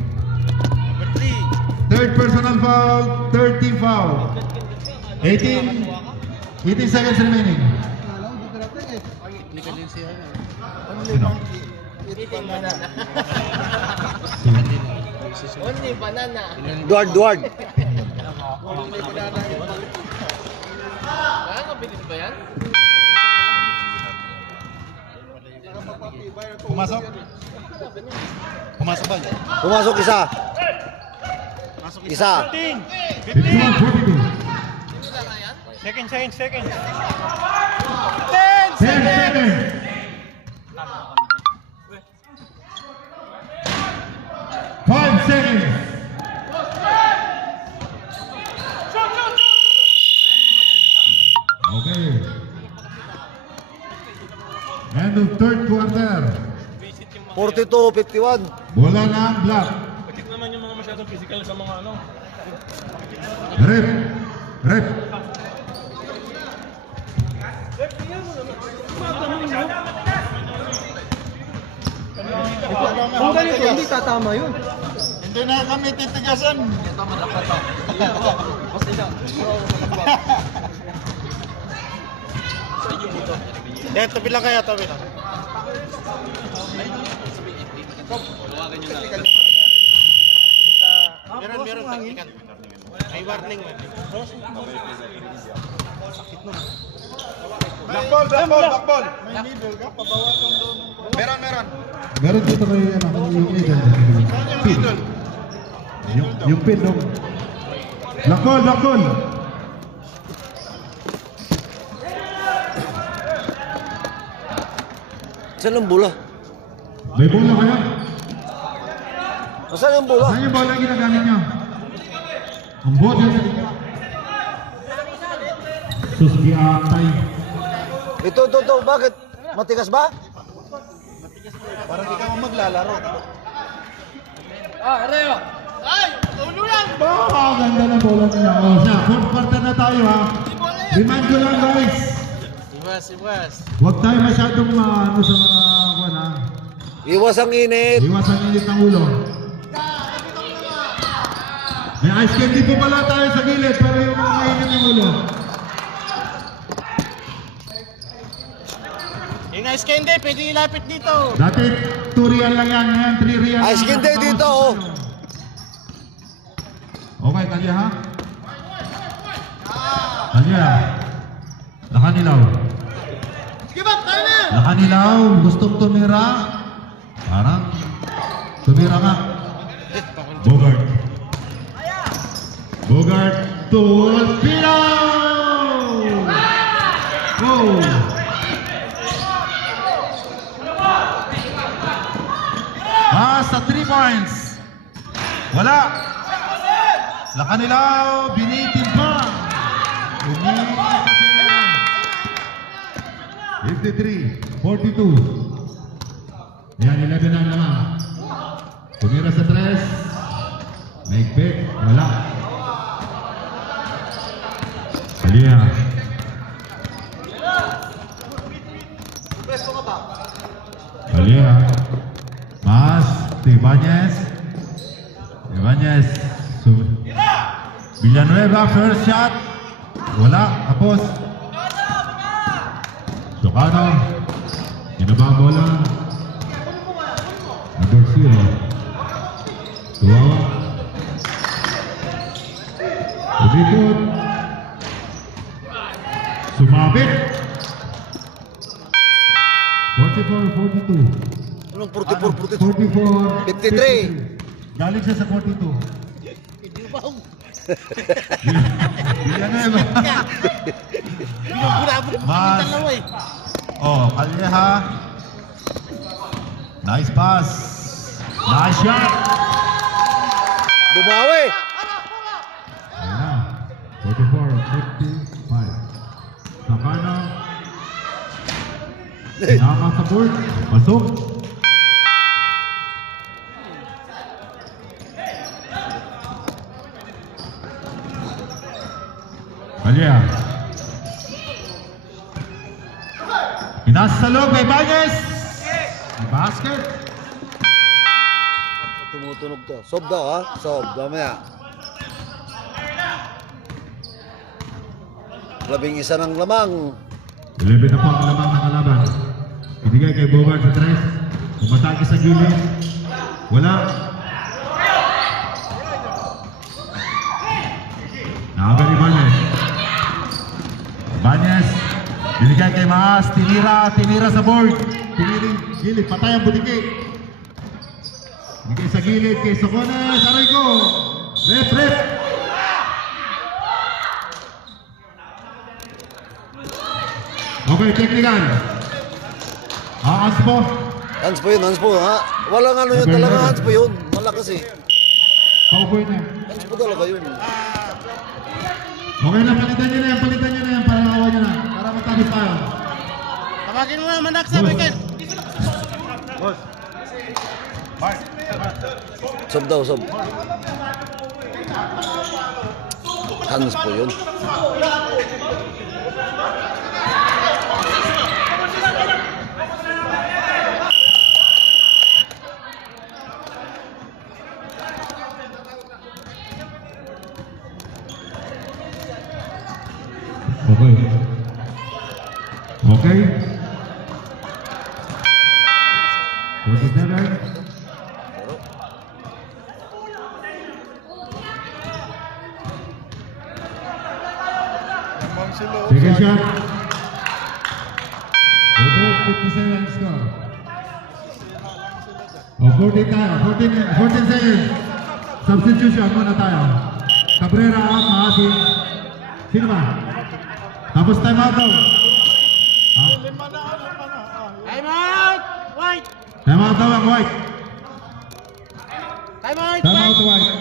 Third personal foul, third team foul. 18 seconds remaining. Only banana. Duard. Nakakabilis ba yan? Pumasok? Pumasok ba? Pumasok isa. Isa. 51-42. Second. 10 10 seconds. 5 seconds. Okay. End of third quarter. 42-51. Bola na ang black. Check naman yung mga masyadong physical sa mga ano. Rep. Kung ganito, hindi tatama yun. Hindi na kami titigasan. Tabi lang kaya, tabi lang. Meron taktikan. May warning man. Black ball. May middle ka, pabawasan doon. Meron. Meron dito kayo yan ako yung middle. Pin. Yung pin dong. Black ball. Saan ang bola? May bola kaya? Saan yung bola? Saan yung bola yung ginagamit niyo? Ang bola sa likod. Suski atay. Ito. Bakit? Matigas ba? Parang di ka mo maglalaro. Areo! Ay! Ulo lang! Ganda ng bola niya. O siya, fourth quarter na tayo ha. Remind ko lang guys. Iwas. Huwag tayo masyadong ano sa mga kuwan ha. Iwas ang init. Iwas ang init ng ulo. May ice candy po pala tayo sa gilid pero yung mga mainit ng ulo. Yung ice candy, pwede ilapit dito. Dati 2 real lang yan, ngayon 3 real. Ice candy dito, oh. Okay, Talya ha? Talya. Nakanilaw. Nakanilaw, gustong tumira. Parang tumira nga. Bogart to Pilaw! Oh! Sa 3 points. Wala. Nakanilaw, binitin pa. Umiinis kasi. 53-42. Yan, 11 ang naman. Tumira sa 3. Naigpit. Wala. Alia. Alia. Mas. Ibanez. Villanueva, first shot. Wala. Tapos. Socano. Inaba ang bola. Number 0. Tuwawa. Umikot. Sumabit. 44-42. Anong 44, 44. 53. Galing siya sa 42. Yan na yun. Mas. Oh, Kalyeha. Nice pass. Nice shot. Bumawi. Ayan na. 44-55. Sakana. Sinama sa board. Pasok. Kalyeha. Pinasa sa loob kay Bañez. May basket. Tumutunog to. Sob daw ha. Sob. Mamaya. 11 ng lamang. 11 na po ang lamang ng kalaban. Ibigay kay Bogart sa tres. Umatake sa gilid. Wala. Nakaga ni Bañez. Bañez. Binigay kay Maas. Tinira sa board. Tiniring gilid. Patay ang butiki. Binigay sa gilid kay Socones. Aray ko. Rep. Okay, technical. Hands po. Hands po yun, hands po ha. Walang ano yun talaga, hands po yun. Malakas eh. Paupoy na. Hands po talaga yun. Okay na, palitan nyo na yan para makawa nyo na. Para matapos tayo. Tawagin mo naman Manak sa weekend. Sob daw, sob. Hands po yun. Okay. Okay. 47. Second shot. Okay, 57 score. O, 14 tayo. 14 seconds. Substitution muna tayo. Cabrera at Maasin. Sino ba? Tapos time out daw. Ha? Time out! White! Time out daw ang White. Time out! Time out White.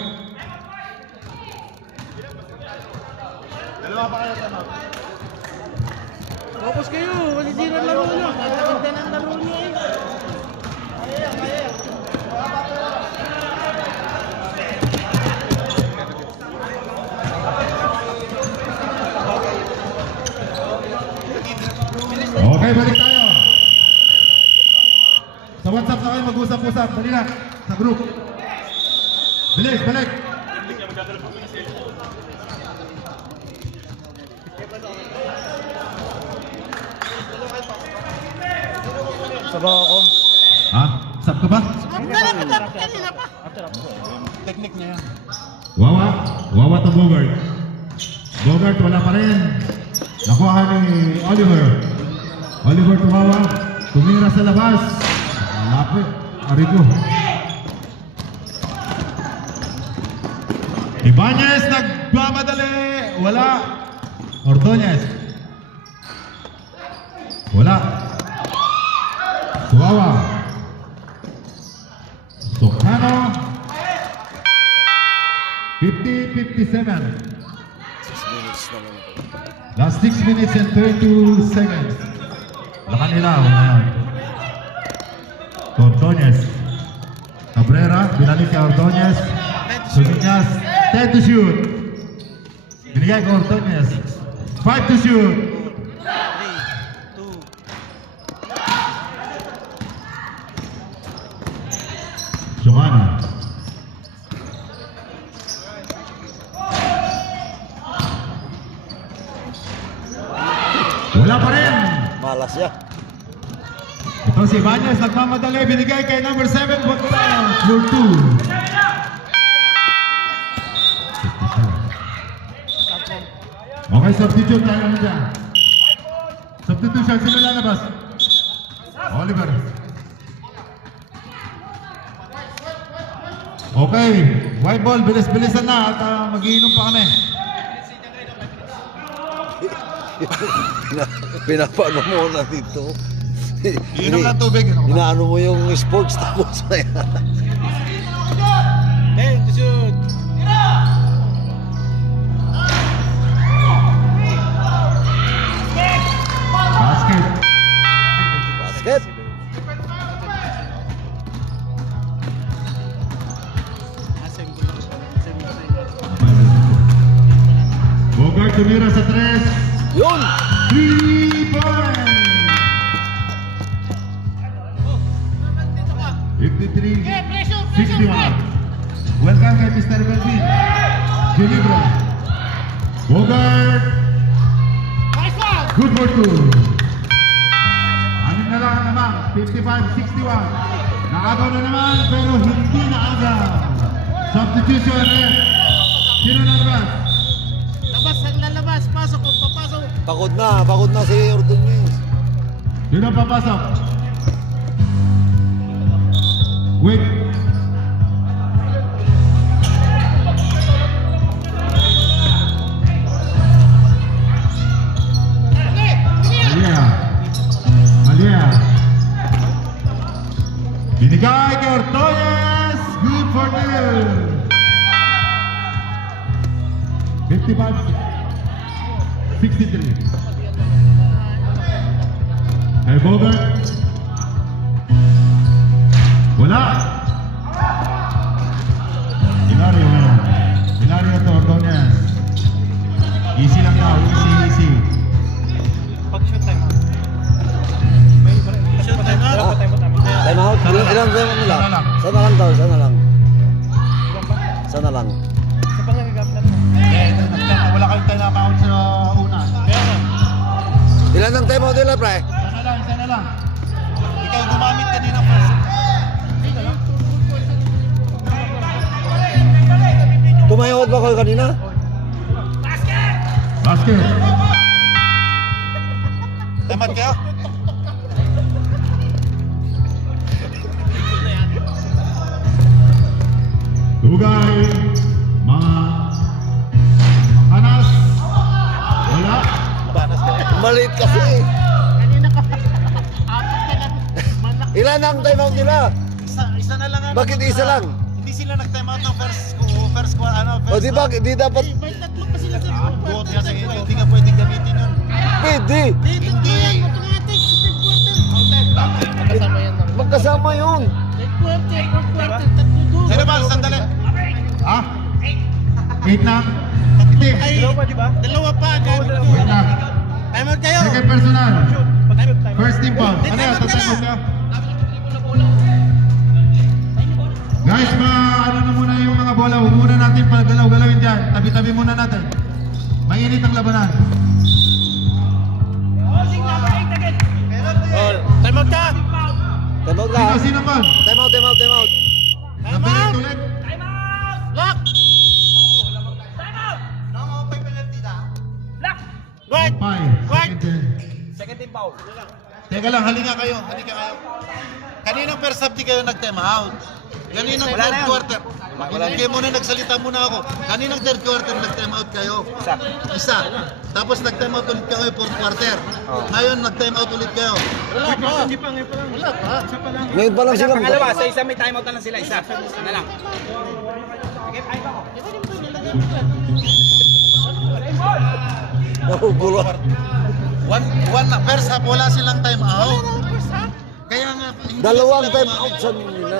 Focus kayo! Walisira ang laro nyo! Ganda ng laro nyo eh! Okay, balik tayo. Sa WhatsApp na kayo mag-usap-usap. Dali na, sa group. Bilis, balik. Sabaw ako. Ha? Sap ka ba? Kanina pa! Technique niya yan. Wawa to Bogart. Bogart wala pa rin. Nakuha ni Oliver. Oliver tumawa. Tumira sa labas. Lapit. Arigo. Ibanez nagmamadali. Wala. Ordonez. Wala. Tuwawa. Socano. 50-57. 6 minutes na lang ito. Last 6 minutes and 32 seconds. Wala kanila, wala yan. Ordonez. Cabrera, binalik kay Ordonez. Sunod niya, 10 to shoot. Binigay kay Ordonez. 5 to shoot. 3, 2. Giovanni. Wala pa rin. Malas ya. Ito si Ibanez, nagmamadali, binigay kay number 7, for 2. Okay, substitute tayo na dyan. Substitution, sino lalabas? Oliver. Okay, white ball, bilis-bilisan na at mag-iinom pa kami. Pinapano mo na dito. Inom ng tubig. Inaano mo yung sports tapos na yan. Hey, to shoot. Basket. Basket. Bogart tumira sa 3. Yun! 3 points! 53-61. Welcome kay Mr. Melvin. Gilibro. Bogart. Good for 2. Anim na lang naman. 55-61. Naagaw na naman pero hindi naagaw. Substitution eh. Sino na naman? Labas, ang lalabas. Pasok, papasok. Pagod na si Ordonez. Sino ang papasok? Wait. Malia. Binigay kay Ortones. Good for 2. 55-63. Kay Bogart. Wala. Hilario to Ordonez. Easy lang daw. Easy. Pag-shoot time. Shoot time na. Time out. Ilang time mo lang? Sana lang daw, sana lang. Sana lang. Sa pang nagagaplan mo. Wala kayong time out sa una. Kaya na. Ilan ang time out nila, pre? Isa na lang. Ikaw gumamit kanina first. Tumayawad ba kayo kanina? Basket. Tamat kayo? Dugay. Mga kanas. Wala. Maliit kasi. Kanina ka. Apat ka lang. Manak. Ilan ang time out nila? Isa na lang. Bakit isa lang? Hindi sila nag-time out ng first quarter. O di ba, di dapat May tatlo pa sila sa Buot kasi hindi ka pwedeng gamitin yun. pwede. Hindi. Automatic. Third quarter. Magkasama yan. Magkasama yun. Third quarter. Fourth quarter. Tatlo doon. Sino ba? Sandali. Ah? 8 na. Hindi. Dalawa pa, di ba? Dalawa pa. Wait na. Time out kayo. Second personal. Time out. First team foul. Ano yan? Tatapos ka? Guys, ano na muna yung mga bola. Huwag muna natin paggalaw-galawin dyan. Tabi-tabi muna natin. Mainit ang labanan. Time out ka. Time out ka. Sino pa? Time out, time out, time out. Time Number 8 out. ulit. Lock. Right. 5. Right. Second team foul. Teka lang, halika kayo. Kaninang first half di kayo nag-time out. Kaninang third quarter. Kayo muna nagsalita muna ako. Kaninang third quarter nag-time out kayo. Isa. Tapos nag-time out ulit kayo fourth quarter. Ngayon nag-time out ulit kayo. Wala pa. Hindi pa. Wala pa. Isa pa lang. Ngayon pa lang sila. Pangalawa, sa isa may timeout na lang sila. Isa na lang. Nagugulo. One na. First half wala silang time out. Kaya nga. hindi Dalawang sila time gumamit. out sa nila.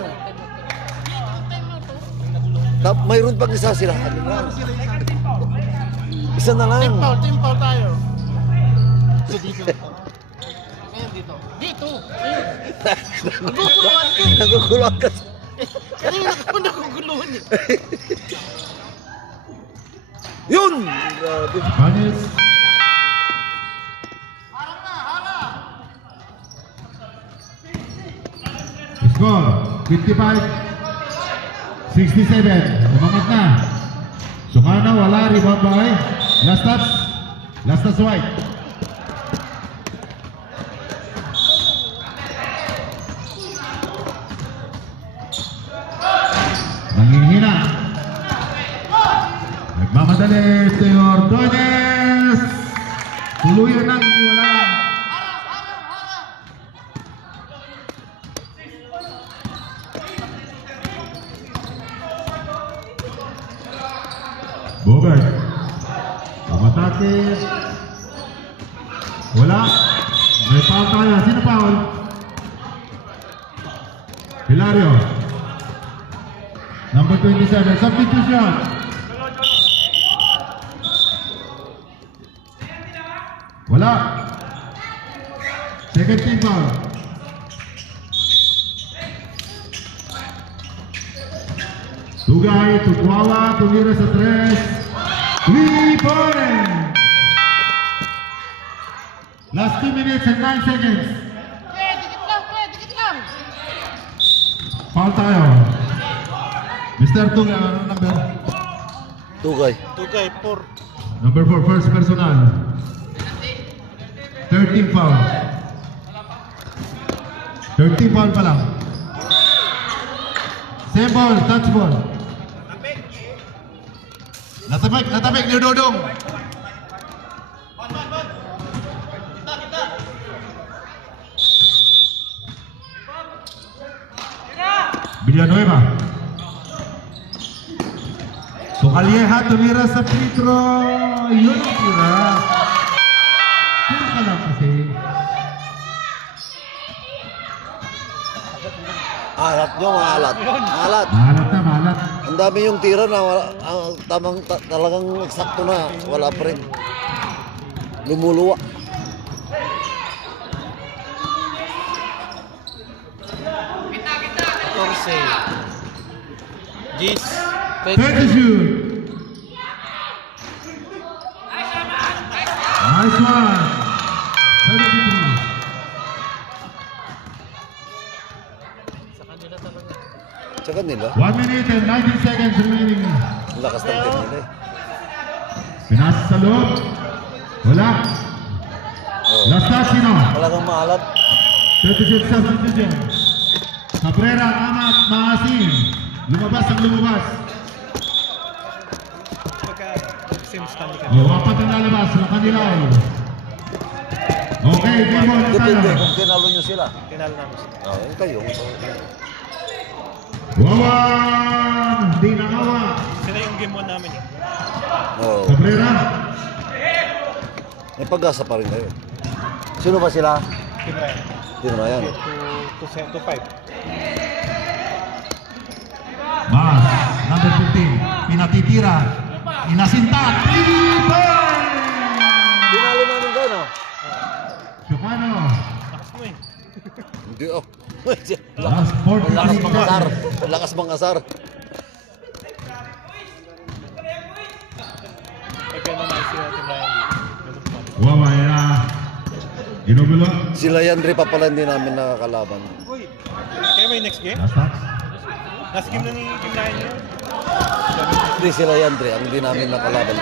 Mayroon pag isa sila. Ano lang. Isa na lang. Team foul tayo. So dito. Ngayon dito. Dito. Naguguluhan ko. Naguguluhan ka. Kanina ko naguguluhan eh. Yun! Grabe. Banis. Score 55-67. Umangat na. Sukana, wala. Rebound by Last touch White. Nagmamadali si Ordonez. Tuluyan ang iwalaan. Bogart. Umatake. Wala. May foul tayo. Sino foul? Hilario. Number 27. Substitution. Wala. Second team foul. Tugay, Tukuawa, tumira sa 3. 3-point. Last 2 minutes and 9 seconds. Dikit lang. Foul tayo. Mr. Tugay, ano number? Tugay. Tugay, 4. Number 4, first personal. 13 foul. 13 foul pa lang. Same ball, touch ball. Natabik ni Dodong. Villanueva. Tukalieha tumira sa free throw. Yun ang tira. Yun ka lang kasi. Alat nyo, maalat. Maalat. Mahalat na, mahalat. Ang dami yung tira na talagang sakto na. Wala pa rin. Lumuluwa. Torse. Gis. Take the shoot. Nice one. 73. Sa kanila, 1 minute and 19 seconds remaining. ang lakas ng team nila eh. Pinasa sa loob. Wala. Oh. Last touch, sino? Talagang maalat. 36 substitution. Cabrera, Amat, Maasim. Lumabas ang lumabas. Apat ang lalabas sa kanila. Okay, game on na tayo. Depende kung tinalo nyo sila. Tinalo namin sila. Oh, yun kayo. Wawan! Hindi nakawa. Sila yung game 1 namin eh. Oh. Cabrera. May pag-asa pa rin kayo. Sino ba sila? Team Ryan. Sino na yan? 2-5. Mas, number 15. Pinatitira. Inasinta. 3-point! Tinalo namin kayo, no? Chocano. Lakas mo eh. Hindi, oh. Last Ang lakas 43 mangasar. seconds. Ang lakas mangasar. Ay, ganun na sila Team Ryan. Ganun pa. Wawan na. Ginugulo. Sila Yandre pa pala hindi namin nakakalaban. Uy, kaya may next game? Last touch. Last game na ni Team Ryan yun. Hindi sila Yandre, ang hindi namin nakalaban.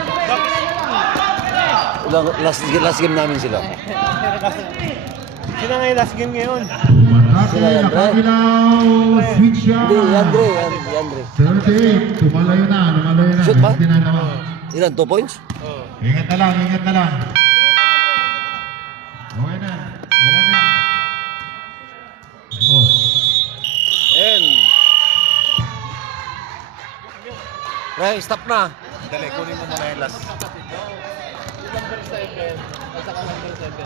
Last game namin sila. Sila nga yung last game ngayon. Umatake. Sila yan, bro. Nakabilaw. Switch shot. Hindi, Yandre. Yandre. 38. Lumalayo na. Lumalayo na. Shoot ba? 99 naman. Ilan? 2 points? Oo. Ingat na lang. Ingat na lang. Okay na. Okay na. Oh. And... Pre, stop na. Dali, kunin mo muna yung last. Number 7. At saka number 7.